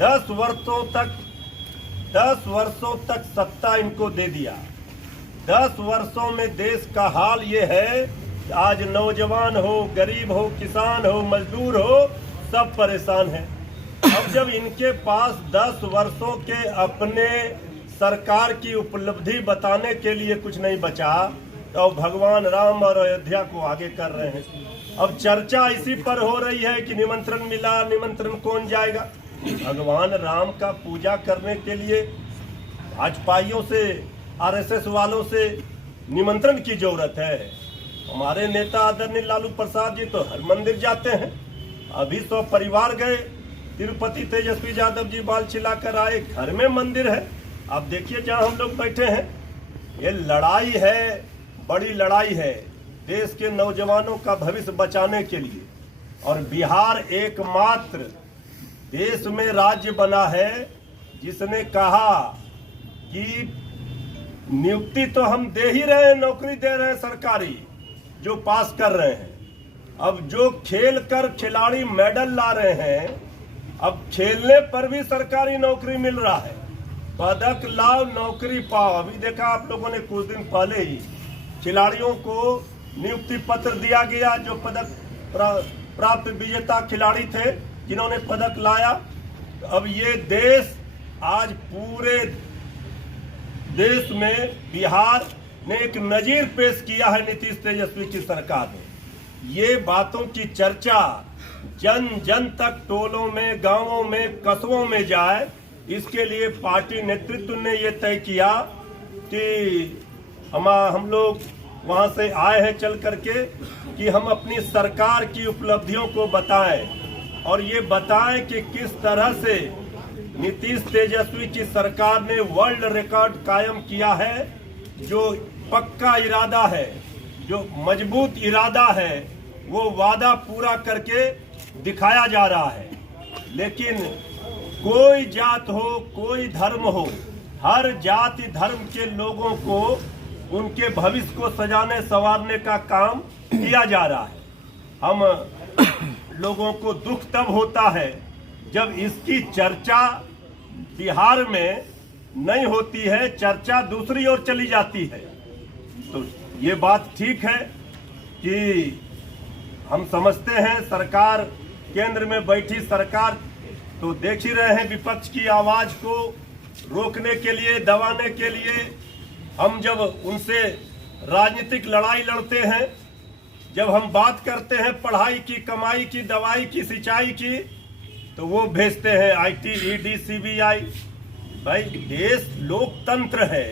10 वर्षों तक सत्ता इनको दे दिया। 10 वर्षों में देश का हाल ये है कि आज नौजवान हो, गरीब हो, किसान हो, मजदूर हो, सब परेशान हैं। अब जब इनके पास 10 वर्षों के अपने सरकार की उपलब्धि बताने के लिए कुछ नहीं बचा, तो भगवान राम और अयोध्या को आगे कर रहे हैं। अब चर्चा इसी पर हो रही है कि निमंत्रण मिला, निमंत्रण कौन जाएगा। भगवान राम का पूजा करने के लिए भाजपाइयों से, आरएसएस वालों से निमंत्रण की जरूरत है। हमारे नेता आदरणीय लालू प्रसाद जी तो हर मंदिर जाते हैं। अभी तो परिवार गए तिरुपति, तेजस्वी यादव जी बाल छिलाकर आए, घर में मंदिर है। आप देखिए जहां हम लोग बैठे हैं, ये लड़ाई है, बड़ी लड़ाई है देश के नौजवानों का भविष्य बचाने के लिए। और बिहार एकमात्र देश में राज्य बना है जिसने कहा कि नियुक्ति तो हम दे ही रहे हैं, नौकरी दे रहे हैं सरकारी जो पास कर रहे हैं। अब जो खेल कर खिलाड़ी मेडल ला रहे हैं, अब खेलने पर भी सरकारी नौकरी मिल रहा है। पदक लाओ, नौकरी पाओ। अभी देखा आप लोगों ने कुछ दिन पहले ही खिलाड़ियों को नियुक्ति पत्र दिया गया, जो पदक प्राप्त विजेता खिलाड़ी थे जिन्होंने पदक लाया। अब ये देश आज पूरे देश में बिहार ने एक नजीर पेश किया है नीतीश तेजस्वी की सरकार ने। ये बातों की चर्चा जन जन तक, टोलों में, गांवों में, कस्बों में जाए, इसके लिए पार्टी नेतृत्व ने ये तय किया कि हम लोग वहां से आए हैं चल करके कि हम अपनी सरकार की उपलब्धियों को बताएं और ये बताएं कि किस तरह से नीतीश तेजस्वी की सरकार ने वर्ल्ड रिकॉर्ड कायम किया है। जो पक्का इरादा है, जो मजबूत इरादा है, वो वादा पूरा करके दिखाया जा रहा है। लेकिन कोई जात हो, कोई धर्म हो, हर जाति धर्म के लोगों को उनके भविष्य को सजाने संवारने का काम किया जा रहा है। हम लोगों को दुख तब होता है जब इसकी चर्चा बिहार में नहीं होती है, चर्चा दूसरी ओर चली जाती है। तो ये बात ठीक है कि हम समझते हैं सरकार, केंद्र में बैठी सरकार तो देख ही रहे हैं विपक्ष की आवाज को रोकने के लिए, दबाने के लिए। हम जब उनसे राजनीतिक लड़ाई लड़ते हैं, जब हम बात करते हैं पढ़ाई की, कमाई की, दवाई की, सिंचाई की, तो वो भेजते हैं आईटी, ईडी, सीबीआई। भाई देश लोकतंत्र है।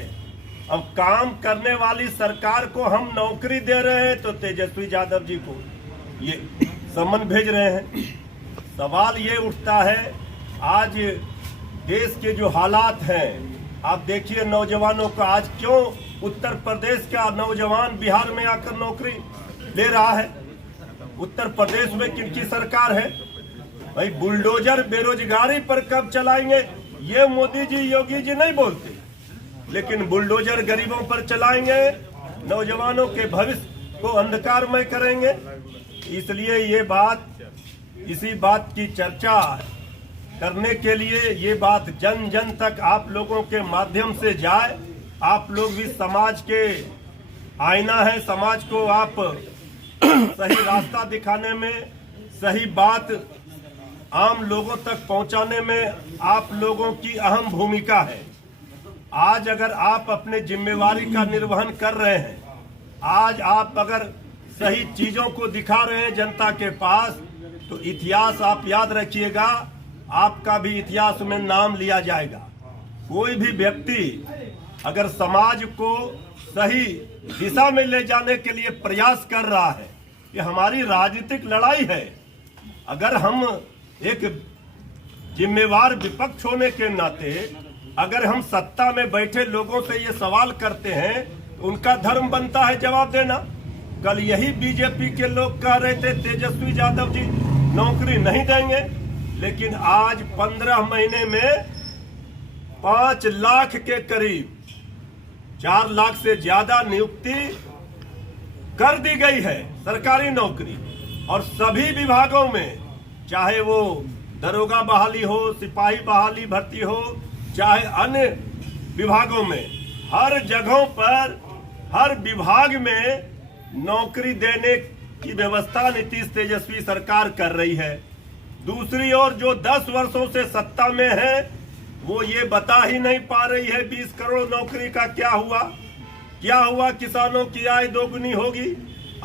अब काम करने वाली सरकार को हम नौकरी दे रहे हैं तो तेजस्वी यादव जी को ये सम्मन भेज रहे हैं। सवाल ये उठता है, आज देश के जो हालात हैं, आप देखिए नौजवानों का, आज क्यों उत्तर प्रदेश का नौजवान बिहार में आकर नौकरी ले रहा है। उत्तर प्रदेश में किनकी सरकार है भाई? बुलडोजर बेरोजगारी पर कब चलाएंगे ये मोदी जी, योगी जी नहीं बोलते, लेकिन बुलडोजर गरीबों पर चलाएंगे, नौजवानों के भविष्य को अंधकारमय करेंगे। इसलिए ये बात, इसी बात की चर्चा करने के लिए ये बात जन जन तक आप लोगों के माध्यम से जाए। आप लोग भी समाज के आईना है, समाज को आप सही रास्ता दिखाने में, सही बात आम लोगों तक पहुंचाने में आप लोगों की अहम भूमिका है। आज अगर आप अपने जिम्मेवारी का निर्वहन कर रहे हैं, आज आप अगर सही चीजों को दिखा रहे हैं जनता के पास, तो इतिहास आप याद रखिएगा, आपका भी इतिहास में नाम लिया जाएगा। कोई भी व्यक्ति अगर समाज को सही दिशा में ले जाने के लिए प्रयास कर रहा है, ये हमारी राजनीतिक लड़ाई है। अगर हम एक जिम्मेवार विपक्ष होने के नाते अगर हम सत्ता में बैठे लोगों से ये सवाल करते हैं, उनका धर्म बनता है जवाब देना। कल यही बीजेपी के लोग कह रहे थे तेजस्वी यादव जी नौकरी नहीं देंगे, लेकिन आज 15 महीने में 5 लाख के करीब, 4 लाख से ज्यादा नियुक्ति कर दी गई है सरकारी नौकरी। और सभी विभागों में, चाहे वो दरोगा बहाली हो, सिपाही बहाली भर्ती हो, चाहे अन्य विभागों में, हर जगहों पर हर विभाग में नौकरी देने की व्यवस्था नीतीश तेजस्वी सरकार कर रही है। दूसरी ओर जो 10 वर्षों से सत्ता में है वो ये बता ही नहीं पा रही है 20 करोड़ नौकरी का क्या हुआ। क्या हुआ? किसानों की आय दोगुनी होगी।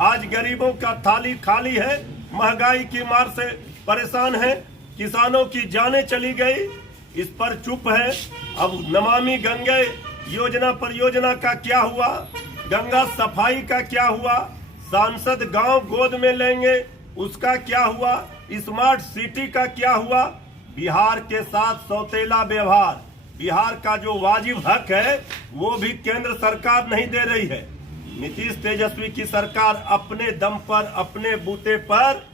आज गरीबों का थाली खाली है, महंगाई की मार से परेशान है, किसानों की जानें चली गई, इस पर चुप है। अब नमामि गंगे योजना परियोजना का क्या हुआ? गंगा सफाई का क्या हुआ? सांसद गांव गोद में लेंगे उसका क्या हुआ? स्मार्ट सिटी का क्या हुआ? बिहार के साथ सौतेला व्यवहार, बिहार का जो वाजिब हक है वो भी केंद्र सरकार नहीं दे रही है। नीतीश तेजस्वी की सरकार अपने दम पर, अपने बूते पर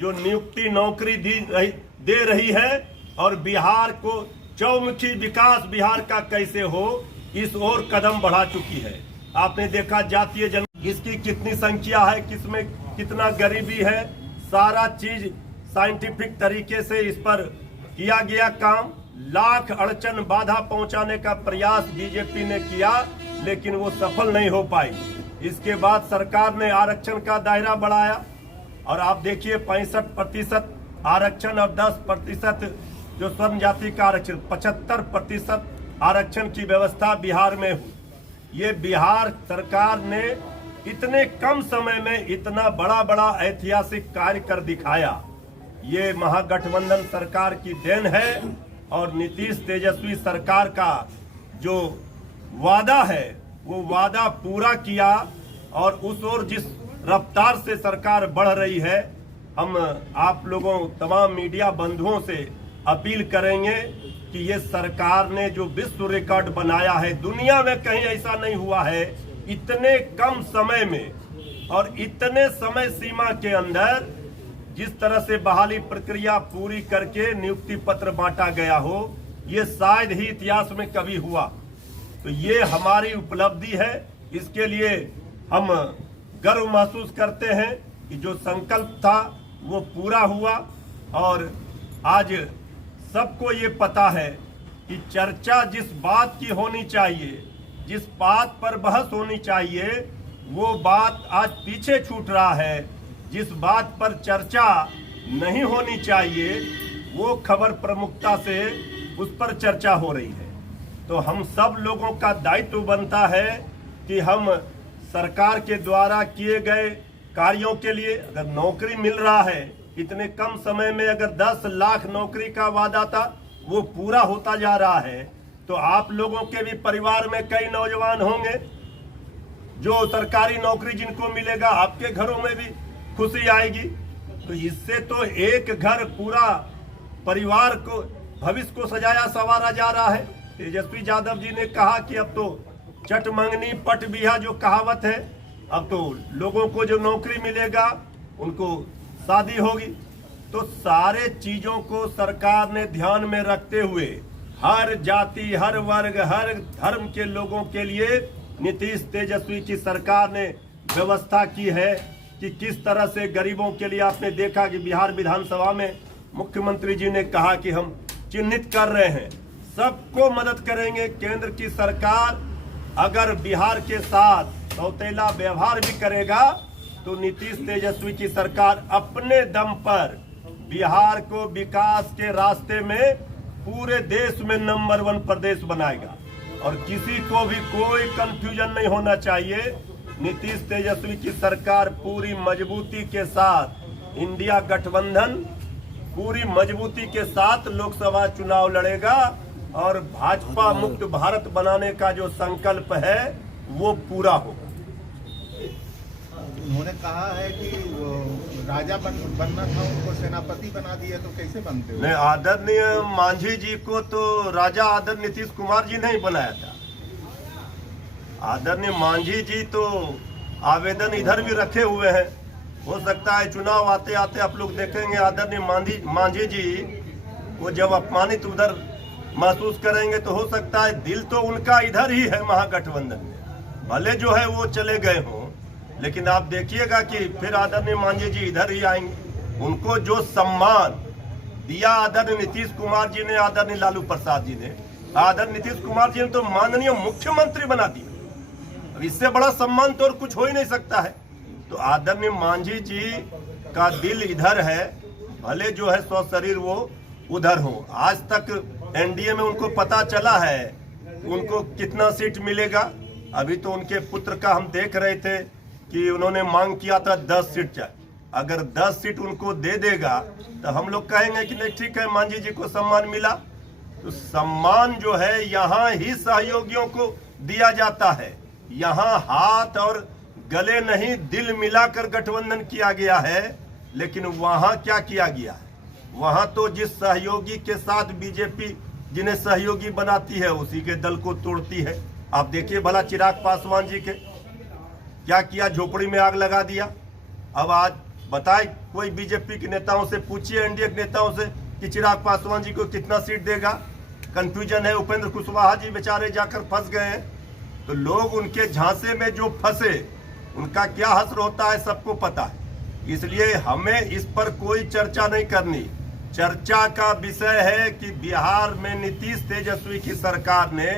जो नियुक्ति नौकरी दे रही है और बिहार को चौमुखी विकास बिहार का कैसे हो इस ओर कदम बढ़ा चुकी है। आपने देखा जातीय जन इसकी कितनी संख्या है, किसमें कितना गरीबी है, सारा चीज साइंटिफिक तरीके से इस पर किया गया काम। लाख अड़चन बाधा पहुंचाने का प्रयास बीजेपी ने किया लेकिन वो सफल नहीं हो पाई। इसके बाद सरकार ने आरक्षण का दायरा बढ़ाया और आप देखिए 65% आरक्षण और 10% जो स्वर्ण जाति का आरक्षण, 75% आरक्षण की व्यवस्था बिहार में हुई। ये बिहार सरकार ने इतने कम समय में इतना बड़ा बड़ा ऐतिहासिक कार्य कर दिखाया। ये महागठबंधन सरकार की देन है और नीतीश तेजस्वी सरकार का जो वादा है वो वादा पूरा किया। और उस ओर जिस रफ्तार से सरकार बढ़ रही है, हम आप लोगों तमाम मीडिया बंधुओं से अपील करेंगे कि ये सरकार ने जो विश्व रिकॉर्ड बनाया है, दुनिया में कहीं ऐसा नहीं हुआ है, इतने कम समय में और इतने समय सीमा के अंदर जिस तरह से बहाली प्रक्रिया पूरी करके नियुक्ति पत्र बांटा गया हो, ये शायद ही इतिहास में कभी हुआ। तो ये हमारी उपलब्धि है, इसके लिए हम गर्व महसूस करते हैं कि जो संकल्प था वो पूरा हुआ। और आज सबको ये पता है कि चर्चा जिस बात की होनी चाहिए, जिस बात पर बहस होनी चाहिए, वो बात आज पीछे छूट रहा है। जिस बात पर चर्चा नहीं होनी चाहिए वो खबर प्रमुखता से उस पर चर्चा हो रही है। तो हम सब लोगों का दायित्व बनता है कि हम सरकार के द्वारा किए गए कार्यों के लिए, अगर नौकरी मिल रहा है इतने कम समय में, अगर 10 लाख नौकरी का वादा था वो पूरा होता जा रहा है, तो आप लोगों के भी परिवार में कई नौजवान होंगे जो सरकारी नौकरी जिनको मिलेगा, आपके घरों में भी खुशी आएगी। तो इससे तो एक घर पूरा परिवार को भविष्य को सजाया संवारा जा रहा है। तेजस्वी यादव जी ने कहा कि अब तो चट मंगनी पट बिहा जो कहावत है, अब तो लोगों को जो नौकरी मिलेगा उनको शादी होगी। तो सारे चीजों को सरकार ने ध्यान में रखते हुए हर जाति, हर वर्ग, हर धर्म के लोगों के लिए नीतीश तेजस्वी की सरकार ने व्यवस्था की है कि किस तरह से गरीबों के लिए। आपने देखा कि बिहार विधानसभा में मुख्यमंत्री जी ने कहा कि हम चिन्हित कर रहे हैं, सबको मदद करेंगे। केंद्र की सरकार अगर बिहार के साथ सौतेला व्यवहार भी करेगा तो नीतीश तेजस्वी की सरकार अपने दम पर बिहार को विकास के रास्ते में पूरे देश में नंबर 1 प्रदेश बनाएगा। और किसी को भी कोई कंफ्यूजन नहीं होना चाहिए। नीतीश तेजस्वी की सरकार पूरी मजबूती के साथ, इंडिया गठबंधन पूरी मजबूती के साथ लोकसभा चुनाव लड़ेगा और भाजपा मुक्त भारत बनाने का जो संकल्प है वो पूरा होगा। उन्होंने कहा है कि राजा बनना था, उनको सेनापति बना दिया, तो कैसे बनते हो? नहीं, आदरणीय मांझी जी को तो राजा आदरणीय नीतीश कुमार जी ने ही बनाया था। आदरणीय मांझी जी तो आवेदन इधर भी रखे हुए हैं। हो सकता है चुनाव आते आते आप लोग देखेंगे आदरणीय मांझी जी वो जब अपमानित उधर महसूस करेंगे तो हो सकता है दिल तो उनका इधर ही है महागठबंधन में, भले जो है वो चले गए हों, लेकिन आप देखिएगा कि फिर आदरणीय मांझी जी इधर ही आएंगे। उनको जो सम्मान दिया आदरणीय नीतीश कुमार जी ने, आदरणीय लालू प्रसाद जी ने, आदरणीय नीतीश कुमार जी ने तो माननीय मुख्यमंत्री बना दिया। अब इससे बड़ा सम्मान तो और कुछ हो ही नहीं सकता है। तो आदरणीय मांझी जी का दिल इधर है, भले जो है स्व शरीर वो उधर हो। आज तक एनडीए में उनको पता चला है उनको कितना सीट मिलेगा। अभी तो उनके पुत्र का हम देख रहे थे कि उन्होंने मांग किया था 10 सीट चाहिए। अगर 10 सीट उनको दे देगा तो हम लोग कहेंगे कि नहीं ठीक है, मांझी जी को सम्मान मिला। तो सम्मान जो है यहाँ ही सहयोगियों को दिया जाता है। यहाँ हाथ और गले नहीं, दिल मिलाकर गठबंधन किया गया है। लेकिन वहाँ क्या किया गया है? वहाँ तो जिस सहयोगी के साथ बीजेपी जिन्हें सहयोगी बनाती है उसी के दल को तोड़ती है। आप देखिए भला चिराग पासवान जी के क्या किया, झोपड़ी में आग लगा दिया। अब आज बताए कोई बीजेपी के नेताओं से पूछिए, एनडीए के नेताओं से कि चिराग पासवान जी को कितना सीट देगा। कंफ्यूजन है। उपेंद्र कुशवाहा जी बेचारे जाकर फंस गए हैं। तो लोग उनके झांसे में जो फंसे उनका क्या हश्र होता है सबको पता है। इसलिए हमें इस पर कोई चर्चा नहीं करनी। चर्चा का विषय है कि बिहार में नीतीश तेजस्वी की सरकार ने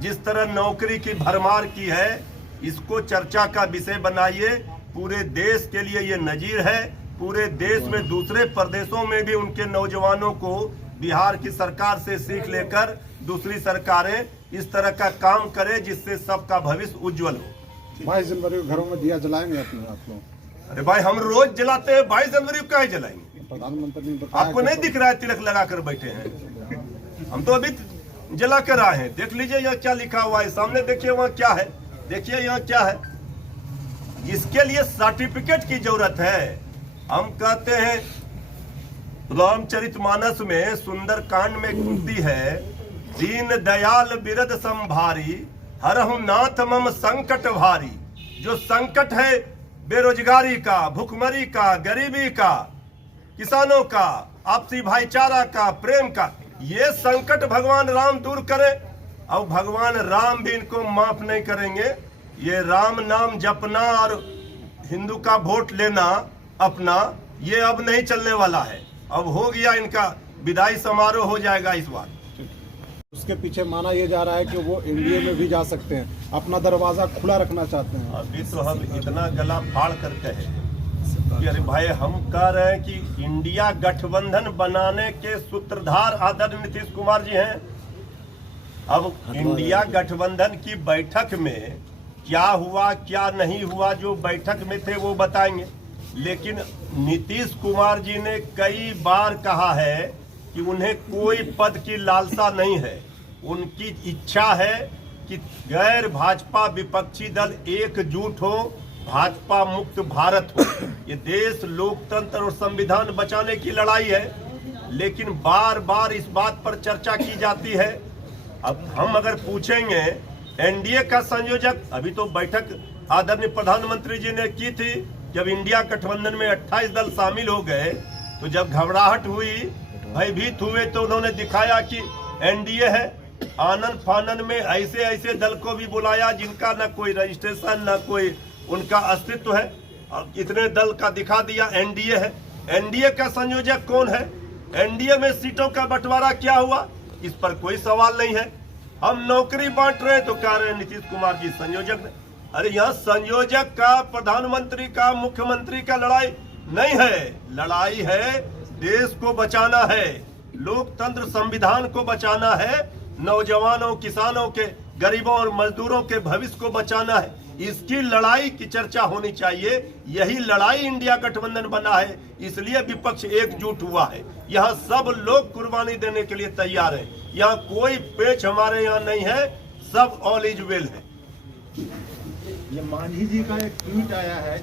जिस तरह नौकरी की भरमार की है, इसको चर्चा का विषय बनाइए। पूरे देश के लिए ये नजीर है। पूरे देश में दूसरे प्रदेशों में भी उनके नौजवानों को बिहार की सरकार से सीख लेकर दूसरी सरकारें इस तरह का काम करें जिससे सबका भविष्य उज्जवल हो। 22 जनवरी को घरों में दिया जलाएंगे अपने आप लोग? अरे भाई हम रोज जलाते हैं, 22 जनवरी को काहे जलाएंगे? प्रधानमंत्री ने बताया। आपको नहीं दिख रहा है तिलक लगा कर बैठे हैं? हम तो अभी जला कर आए हैं। देख लीजिए यहाँ क्या लिखा हुआ है, सामने देखिए वहाँ क्या है, देखिए यहाँ क्या है। इसके लिए सर्टिफिकेट की जरूरत है। हम कहते हैं रामचरितमानस में सुंदर कांड में कुंती है, दीन दयाल बिरद संभारी हरहु नाथ मम संकट भारी। जो संकट है बेरोजगारी का, भुखमरी का, गरीबी का, किसानों का, आपसी भाईचारा का, प्रेम का, ये संकट भगवान राम दूर करे। और भगवान राम भी इनको माफ नहीं करेंगे। ये राम नाम जपना और हिंदू का वोट लेना अपना, ये अब नहीं चलने वाला है। अब हो गया, इनका विदाई समारोह हो जाएगा इस बार। उसके पीछे माना यह जा रहा है कि वो एनडीए में भी जा सकते हैं, अपना दरवाजा खुला रखना चाहते हैं। अभी तो हम इतना गला फाड़ कर कहे कि अरे भाई, हम कह रहे हैं कि इंडिया गठबंधन बनाने के सूत्रधार आदरणीय नीतीश कुमार जी हैं। अब इंडिया गठबंधन की बैठक में क्या हुआ क्या नहीं हुआ, जो बैठक में थे वो बताएंगे। लेकिन नीतीश कुमार जी ने कई बार कहा है कि उन्हें कोई पद की लालसा नहीं है। उनकी इच्छा है कि गैर भाजपा विपक्षी दल एकजुट हो, भाजपा मुक्त भारत हो। ये देश लोकतंत्र और संविधान बचाने की लड़ाई है। लेकिन बार बार इस बात पर चर्चा की जाती है। अब हम अगर पूछेंगे एनडीए का संयोजक, अभी तो बैठक आदरणीय प्रधानमंत्री जी ने की थी, जब इंडिया गठबंधन में 28 दल शामिल हो गए तो जब घबराहट हुई, भयभीत हुए, तो उन्होंने दिखाया कि एनडीए है। आनन फानन में ऐसे ऐसे दल को भी बुलाया जिनका न कोई रजिस्ट्रेशन न कोई उनका अस्तित्व है। अब इतने दल का दिखा दिया एनडीए है। एनडीए का संयोजक कौन है? एनडीए में सीटों का बंटवारा क्या हुआ, इस पर कोई सवाल नहीं है। हम नौकरी बांट रहे तो कह रहे हैं नीतीश कुमार जी संयोजक है। अरे यहाँ संयोजक का, प्रधानमंत्री का, मुख्यमंत्री का लड़ाई नहीं है। लड़ाई है देश को बचाना है, लोकतंत्र संविधान को बचाना है, नौजवानों, किसानों के, गरीबों और मजदूरों के भविष्य को बचाना है। इसकी लड़ाई की चर्चा होनी चाहिए। यही लड़ाई इंडिया गठबंधन बना है, इसलिए विपक्ष एकजुट हुआ है। यहाँ सब लोग कुर्बानी देने के लिए तैयार हैं। यहाँ कोई पेच हमारे यहाँ नहीं है, सब ऑल इज वेल है। ये मांझी जी का एक ट्वीट आया है